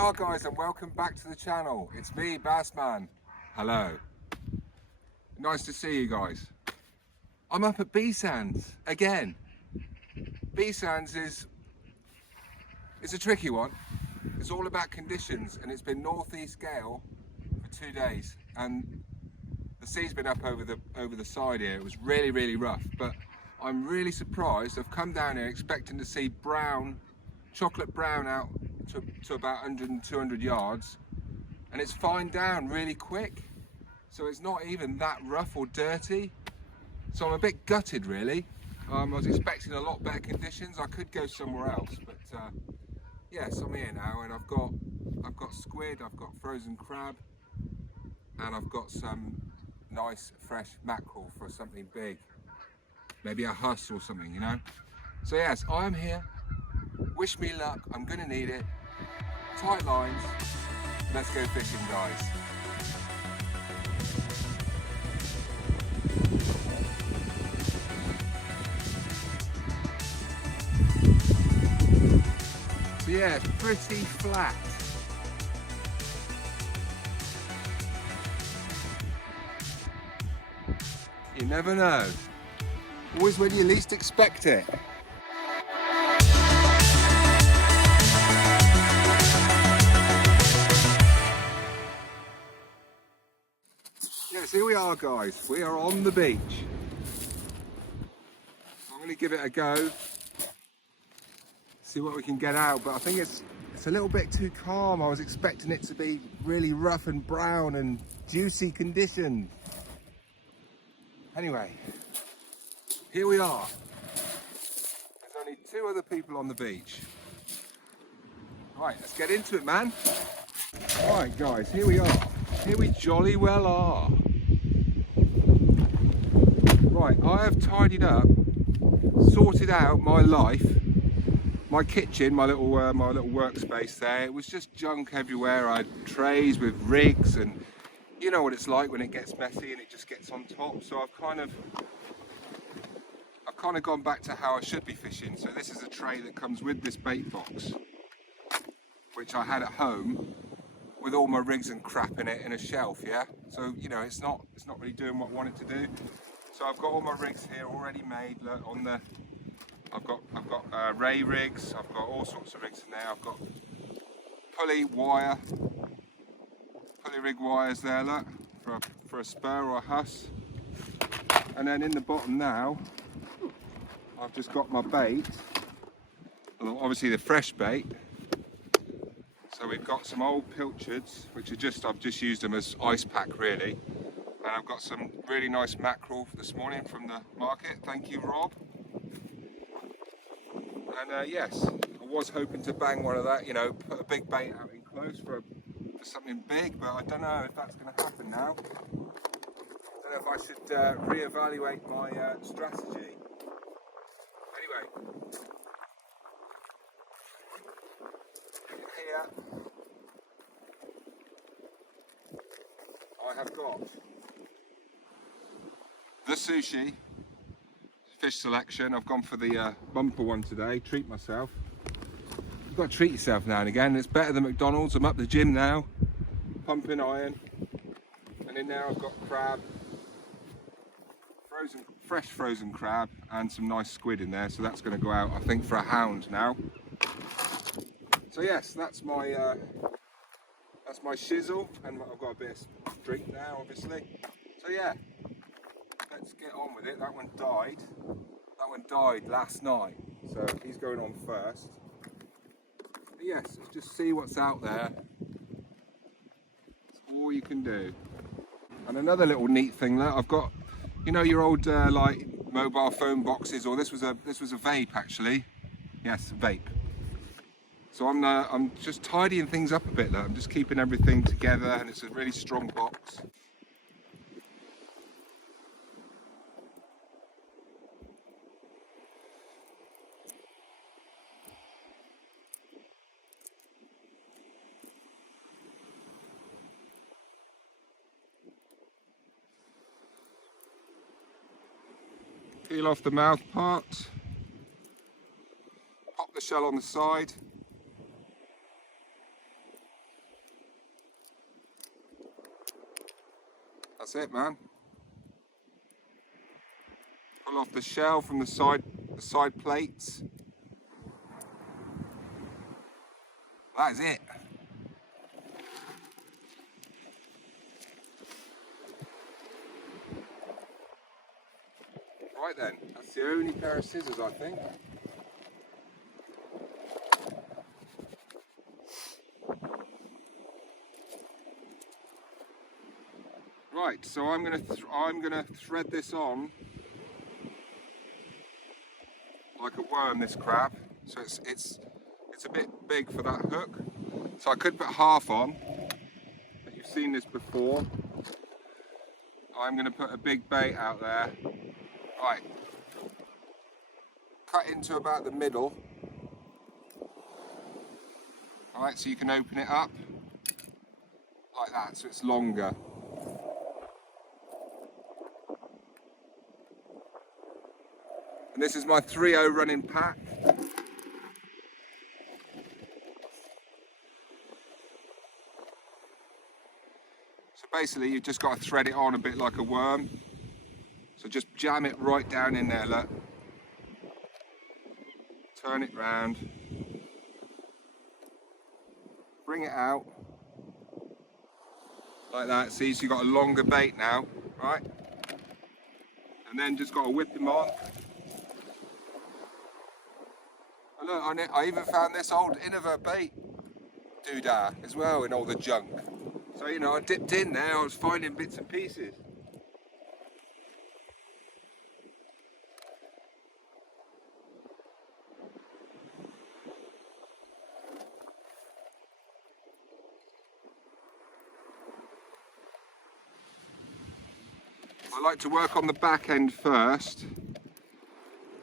are, guys, and welcome back to the channel. It's me, Bassman. Hello. Nice to see you guys. I'm up at Beesands again. Beesands is a tricky one. It's all about conditions, and it's been northeast gale for 2 days, and the sea's been up over the side here. It was really rough, but I'm really surprised. I've come down here expecting to see chocolate brown out to about 100 and 200 yards, and it's fine down really quick, so it's not even that rough or dirty. So I'm a bit gutted, really. I was expecting a lot better conditions. I could go somewhere else, but yes, I'm here now, and I've got squid, I've got frozen crab, and I've got some nice fresh mackerel for something big, maybe a huss or something, you know. So yes, I'm here. Wish me luck. I'm gonna need it. Tight lines. Let's go fishing, guys. So yeah, it's pretty flat. You never know. Always when you least expect it. Yes, here we are, guys. We are on the beach. I'm going to give it a go. See what we can get out, but I think it's a little bit too calm. I was expecting it to be really rough and brown and juicy conditions. Anyway, here we are. There's only 2 other people on the beach. Right, let's get into it, man. Alright, guys, here we are. Here we jolly well are. Right, I have tidied up, sorted out my life, my kitchen, my little workspace there. It was just junk everywhere. I had trays with rigs, and you know what it's like when it gets messy and it just gets on top. So I've kind of gone back to how I should be fishing. So this is a tray that comes with this bait box, which I had at home, with all my rigs and crap in it in a shelf, yeah? So, you know, it's not really doing what I want it to do. So I've got all my rigs here already made. Look, I've got ray rigs, I've got all sorts of rigs in there. I've got pulley rig wires there, look, for a spur or a huss. And then in the bottom now, I've just got my bait, obviously the fresh bait. So we've got some old pilchards, which I've just used them as ice pack, really. And I've got some really nice mackerel this morning from the market. Thank you, Rob. And yes, I was hoping to bang one of that, you know, put a big bait out in close for something big, but I don't know if that's going to happen now. I don't know if I should reevaluate my strategy. Anyway. Here I have got the sushi fish selection. I've gone for the bumper one today. Treat myself. You've got to treat yourself now and again. It's better than McDonald's. I'm up the gym now, pumping iron, and in there I've got crab, fresh frozen crab, and some nice squid in there. So that's going to go out, I think, for a hound now. So yes, that's my shizzle, and I've got a bit of drink now, obviously. So yeah, let's get on with it. That one died last night, so he's going on first. But yes, let's just see what's out there. That's all you can do. And another little neat thing that I've got, you know, your old like mobile phone boxes, or this was a vape actually. Yes, vape. So I'm just tidying things up a bit. Look. I'm just keeping everything together, and it's a really strong box. Peel off the mouth part. Pop the shell on the side. That's it, man. Pull off the shell from the side plates. That is it. Right then, that's the only pair of scissors, I think. Right, so I'm gonna thread this on like a worm. This crab, so it's a bit big for that hook. So I could put half on, but you've seen this before. I'm gonna put a big bait out there. Right, cut into about the middle. All right, so you can open it up like that, so it's longer. And this is my 3-0 running pack. So basically you've just got to thread it on a bit like a worm. So just jam it right down in there, look. Turn it round. Bring it out. Like that, see, so you've got a longer bait now, right? And then just got to whip him on. And look, I even found this old Innova bait doodah as well in all the junk. So, you know, I dipped in there, I was finding bits and pieces. I like to work on the back end first,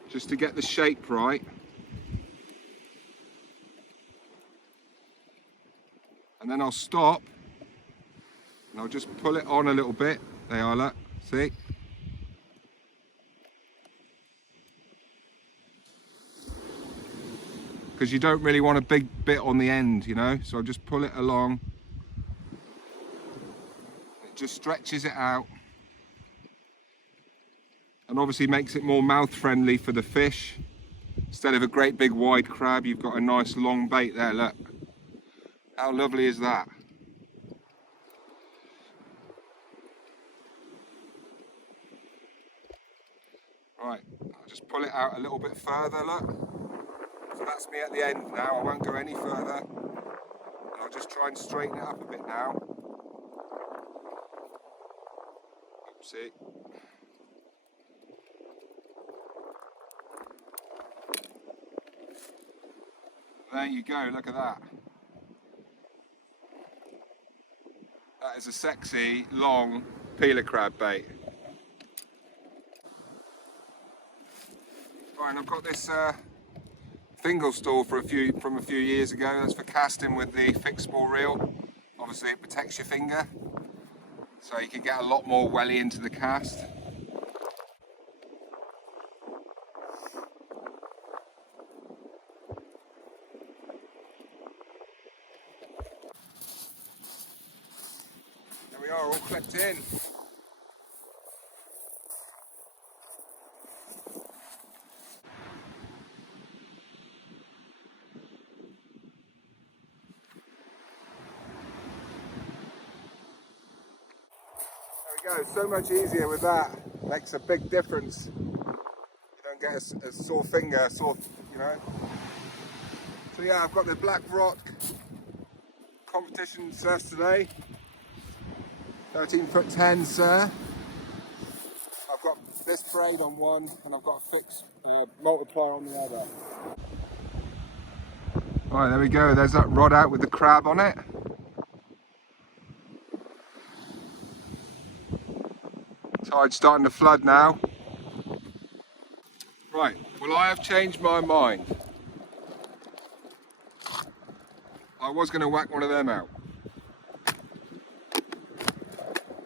just to get the shape right. And then I'll stop, and I'll just pull it on a little bit. There you are, look, see? Because you don't really want a big bit on the end, you know? So I'll just pull it along. It just stretches it out. And obviously makes it more mouth friendly for the fish. Instead of a great big wide crab, you've got a nice long bait there, look. How lovely is that? Right, I'll just pull it out a little bit further, look. So that's me at the end now, I won't go any further. And I'll just try and straighten it up a bit now. Oopsie. There you go, look at that. That is a sexy, long peeler crab bait. Right, and I've got this fingal stool from a few years ago. That's for casting with the fixed spool reel. Obviously it protects your finger, so you can get a lot more welly into the cast. There we are, all clipped in. There we go, so much easier with that. Makes a big difference. You don't get a sore finger, you know. So yeah, I've got the Black Rock competition surf today. 13'10", sir. I've got this braid on one, and I've got a fixed multiplier on the other. Right, there we go. There's that rod out with the crab on it. Tide's starting to flood now. Right, well, I have changed my mind. I was going to whack one of them out,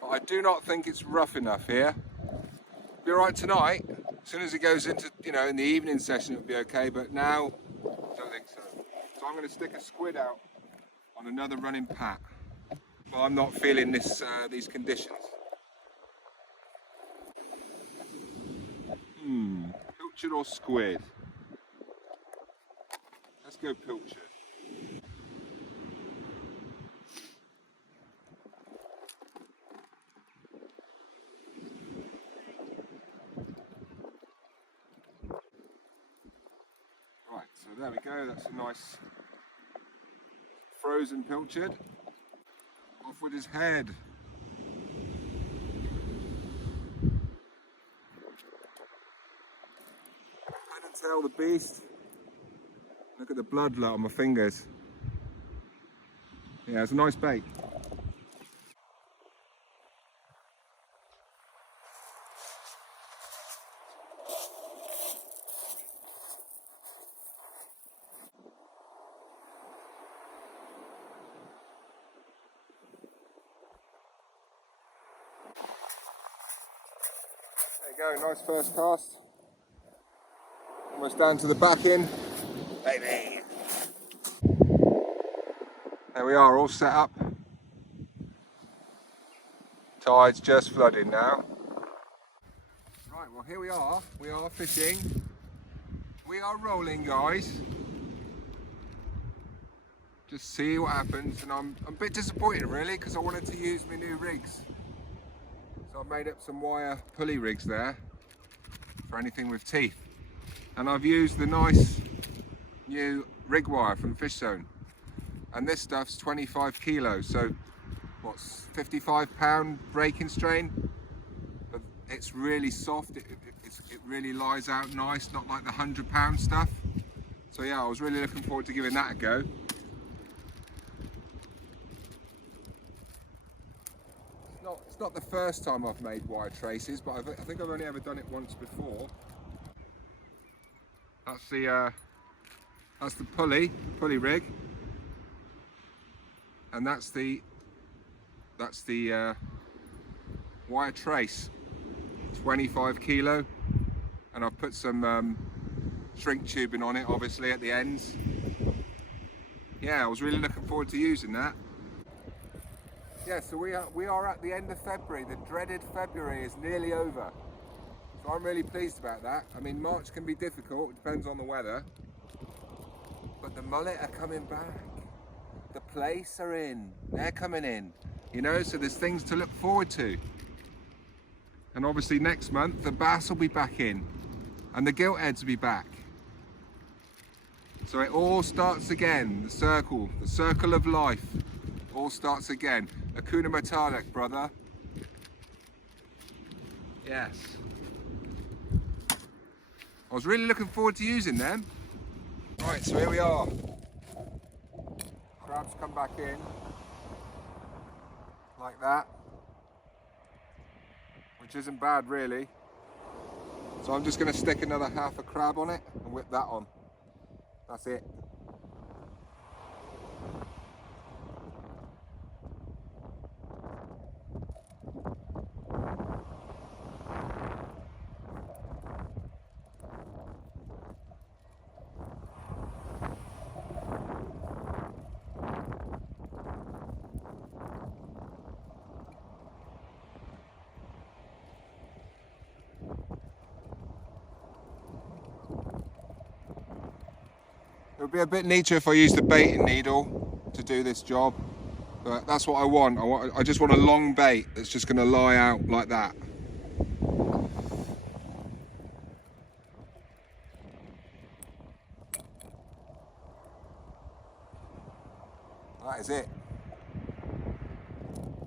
but I do not think it's rough enough here. It'll be alright tonight. As soon as it goes into, you know, in the evening session, it'll be okay, but now, I don't think so. So I'm going to stick a squid out on another running pack. But I'm not feeling these conditions. Pilchard or squid? Let's go pilchard. Right, so there we go, that's a nice frozen pilchard. Off with his head. Head and tail the beast. Look at the blood lot on my fingers. Yeah, it's a nice bait. There you go, nice first cast. Almost down to the back end. Baby! There we are, all set up. Tide's just flooding now. Right, well here we are fishing. We are rolling, guys. Just see what happens, and I'm a bit disappointed really, because I wanted to use my new rigs. So I've made up some wire pulley rigs there for anything with teeth. And I've used the nice new rig wire from Fish Zone. And this stuff's 25 kilos, so what's 55 pound breaking strain? But it's really soft, it really lies out nice, not like the 100 pound stuff. So yeah, I was really looking forward to giving that a go. It's not the first time I've made wire traces, but I think I've only ever done it once before. That's the pulley rig, and that's the wire trace, 25 kilo, and I've put some shrink tubing on it, obviously at the ends. Yeah, I was really looking forward to using that. Yeah, so we are at the end of February. The dreaded February is nearly over. So I'm really pleased about that. I mean, March can be difficult, it depends on the weather. But the mullet are coming back. The plaice are in, they're coming in. You know, so there's things to look forward to. And obviously next month, the bass will be back in. And the giltheads will be back. So it all starts again, the circle of life. All starts again. Hakuna Matata, brother. Yes. I was really looking forward to using them. Right, so here we are. Crabs come back in. Like that. Which isn't bad really. So I'm just going to stick another half a crab on it and whip that on. That's it. It would be a bit neater if I used the baiting needle to do this job, but that's what I want. I just want a long bait that's just going to lie out like that. That is it.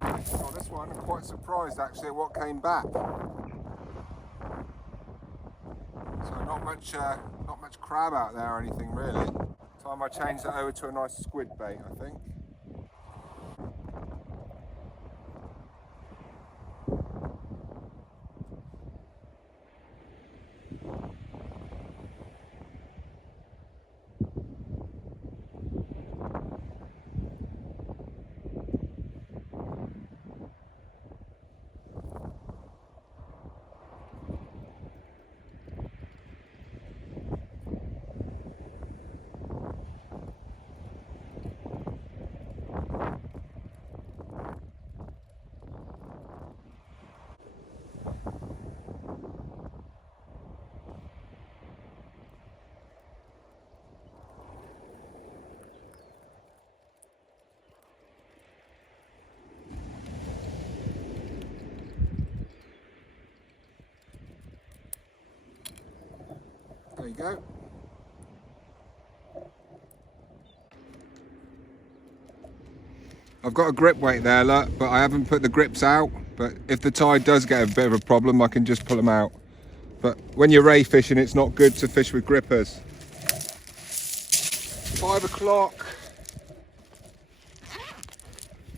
Oh, this one, I'm quite surprised actually at what came back. So not much crab out there or anything really. Time I change that over to a nice squid bait, I think. There you go. I've got a grip weight there, look, but I haven't put the grips out. But if the tide does get a bit of a problem, I can just pull them out. But when you're ray fishing, it's not good to fish with grippers. 5 o'clock.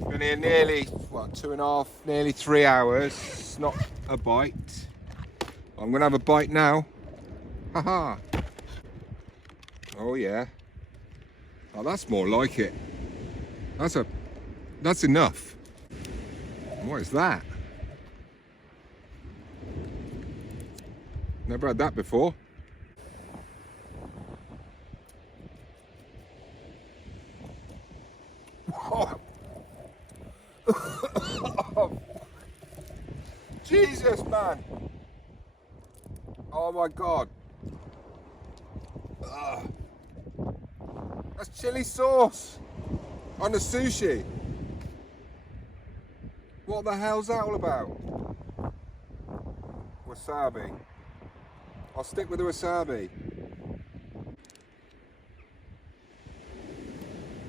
Been here nearly, what, 2.5, nearly 3 hours. It's not a bite. I'm gonna have a bite now. Haha. Oh yeah. Oh, that's more like it. That's enough. What is that? Never had that before. Oh. Jesus, man. Oh my God. Ugh. That's chili sauce on the sushi. What the hell's that all about? Wasabi. I'll stick with the wasabi.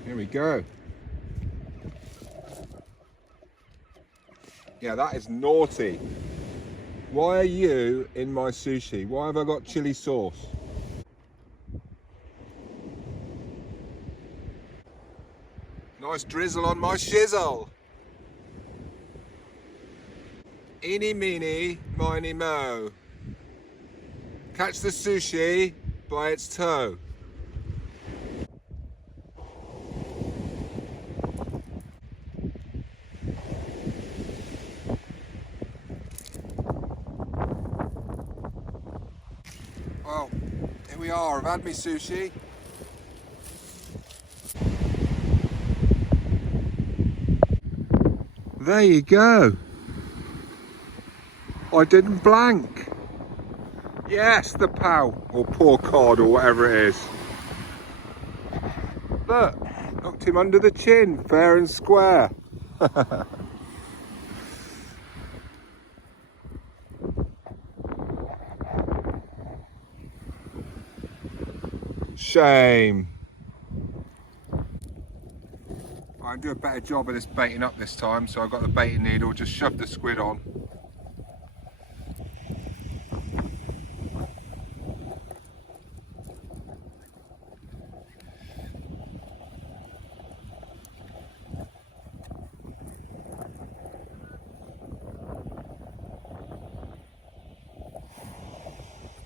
Here we go. Yeah, that is naughty. Why are you in my sushi? Why have I got chili sauce? Nice drizzle on my shizzle. Eeny, meeny, miny, mo. Catch the sushi by its toe. Well, here we are. I've had me sushi. There you go. I didn't blank. Yes, the POW, or poor cod, or whatever it is. Look, knocked him under the chin, fair and square. Shame. I'll do a better job of this baiting up this time, so I've got the baiting needle, just shove the squid on.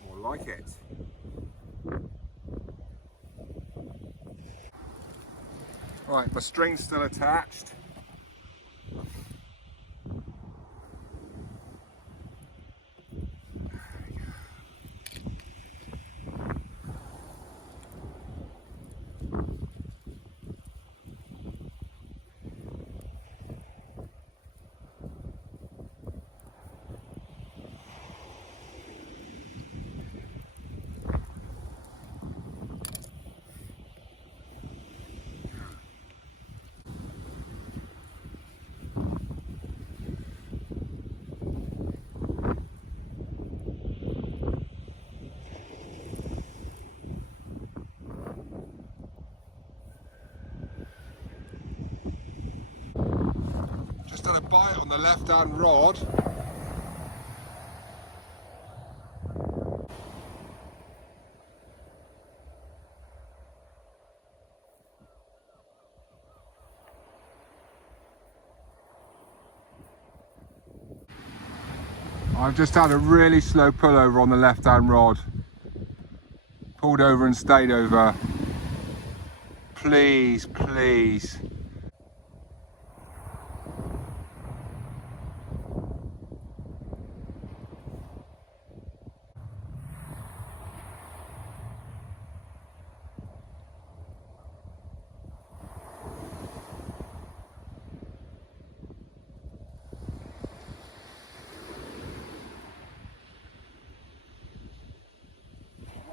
More like it. Right, my string's still attached. Just had a bite on the left-hand rod. I've just had a really slow pullover on the left-hand rod. Pulled over and stayed over. Please, please.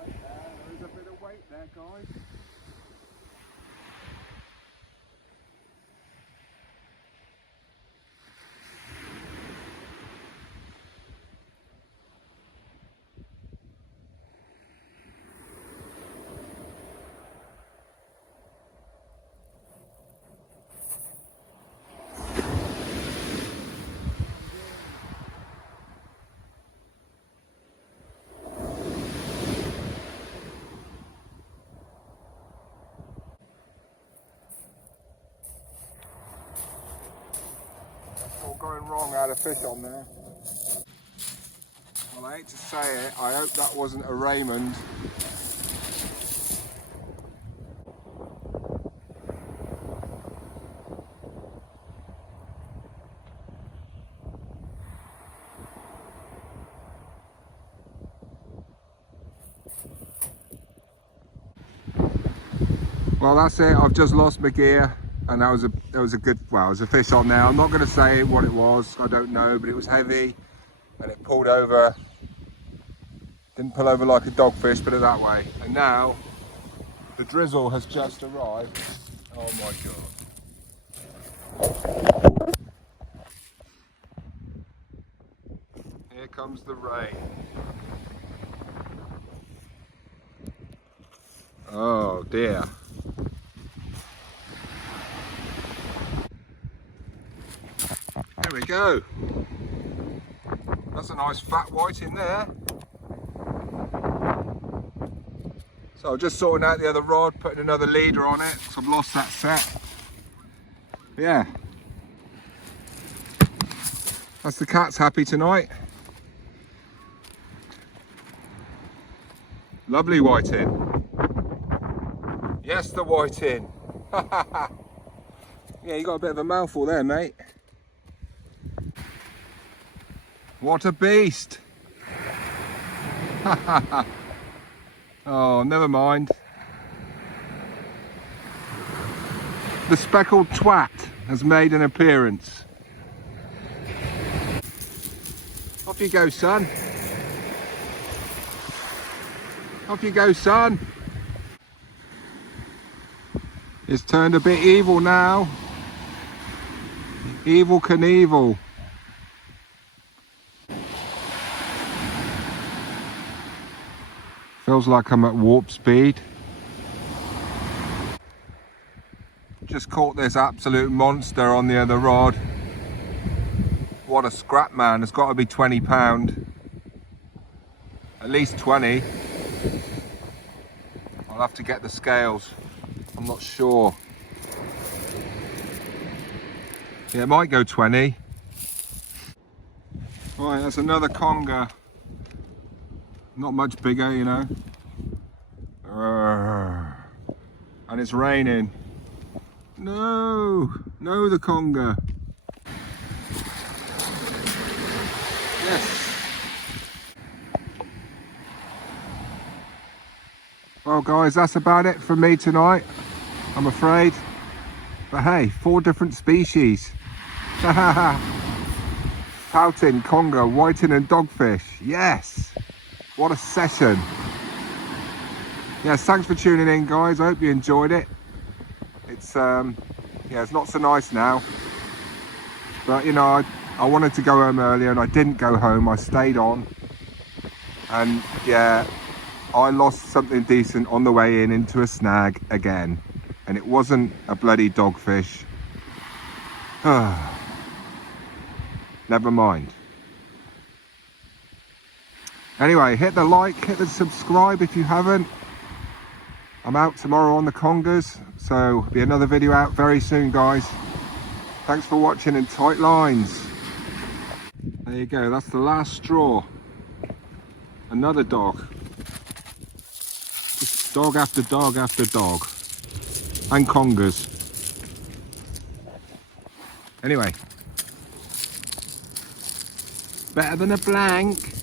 There is a bit of weight there, guys. had a fish on there. Well, I hate to say it, I hope that wasn't a Raymond. Well, that's it. I've just lost my gear, and that was a good. Well, it was a fish on there. I'm not going to say what it was. I don't know, but it was heavy, and it pulled over. Didn't pull over like a dogfish, put it that way. And now the drizzle has just arrived. Oh my god! Here comes the rain. Oh dear. There we go. That's a nice fat white in there. So I'm just sorting out the other rod, putting another leader on it, so I've lost that set. Yeah. That's the cat's happy tonight. Lovely whiting. Yes, the whiting. Yeah, you got a bit of a mouthful there, mate. What a beast. Oh, never mind. The speckled twat has made an appearance. Off you go, son. Off you go, son. It's turned a bit evil now. Evil Knievel. Feels like I'm at warp speed. Just caught this absolute monster on the other rod. What a scrap, man. It's got to be 20 pound. At least 20. I'll have to get the scales. I'm not sure. Yeah, it might go 20. Right, that's another conger. Not much bigger, you know. And it's raining. No, no, the conger. Yes. Well, guys, that's about it for me tonight, I'm afraid. But hey, 4 different species. Pouting, conger, whiting and dogfish. Yes. What a session. Yes, thanks for tuning in, guys. I hope you enjoyed it. It's yeah, it's not so nice now, but you know, I wanted to go home earlier and I didn't go home. I stayed on, and yeah, I lost something decent on the way in into a snag again, and it wasn't a bloody dogfish. Never mind. Anyway, hit the like, hit the subscribe if you haven't. I'm out tomorrow on the congers, so there'll be another video out very soon, guys. Thanks for watching in tight lines. There you go, that's the last straw. Another dog. Just dog after dog after dog. And congers. Anyway. Better than a blank.